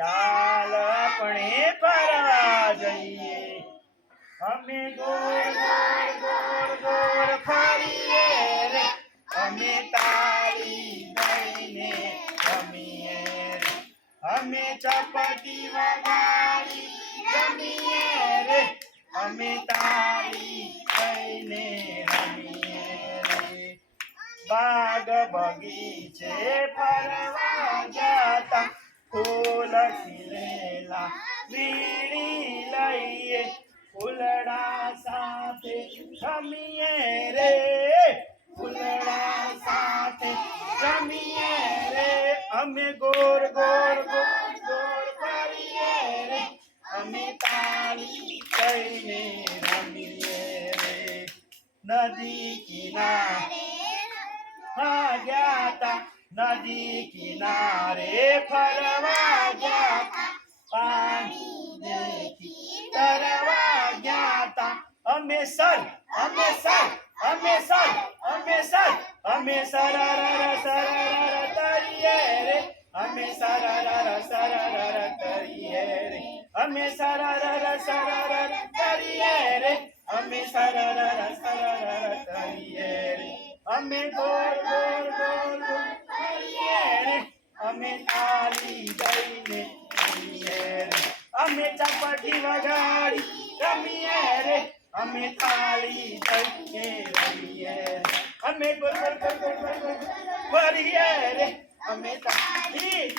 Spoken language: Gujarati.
ચાલ આપણે ફરવા જઈએ. અમે ગોળ ગોળ ગોળ ગોળ ફરીએ રે. અમે તારી ગઈને રમીએ અમે ચપટી વગાડી રમીએ રે. અમે તારી દઈને રમીએ રે. બાગ બગીચે ફરવા જતા ફૂલ ખીલેલા વીણી લઈએ ફૂલડા સાથે રમીએ રે ફૂલડા સાથે રમીએ રે અમે ગોર ગોર ગોર ગોર ફરીએ રે અમે તાળી કહીને રમીએ રે નદી કિનારે હા ગયા તા નદી કિનારે ફરવા ગયા તા. પાણી દેખી તરવા ગયા તા અમે સર અમે સર અમે સર અમે સર અમે સરરર સરરર તરીએ રે અમે સરરર સરરર તરીએ રે અમે સરરર સરરર તરીએ રે અમે સરરર સરરર તરીએ રે અમે ગોળ ગોળ ગોળ અમે રમીએ રે અમે ચપટી વગાડી રમીએ રે અમે તાળી દઈને રમીએ અમે ફરીએ રે અમે રે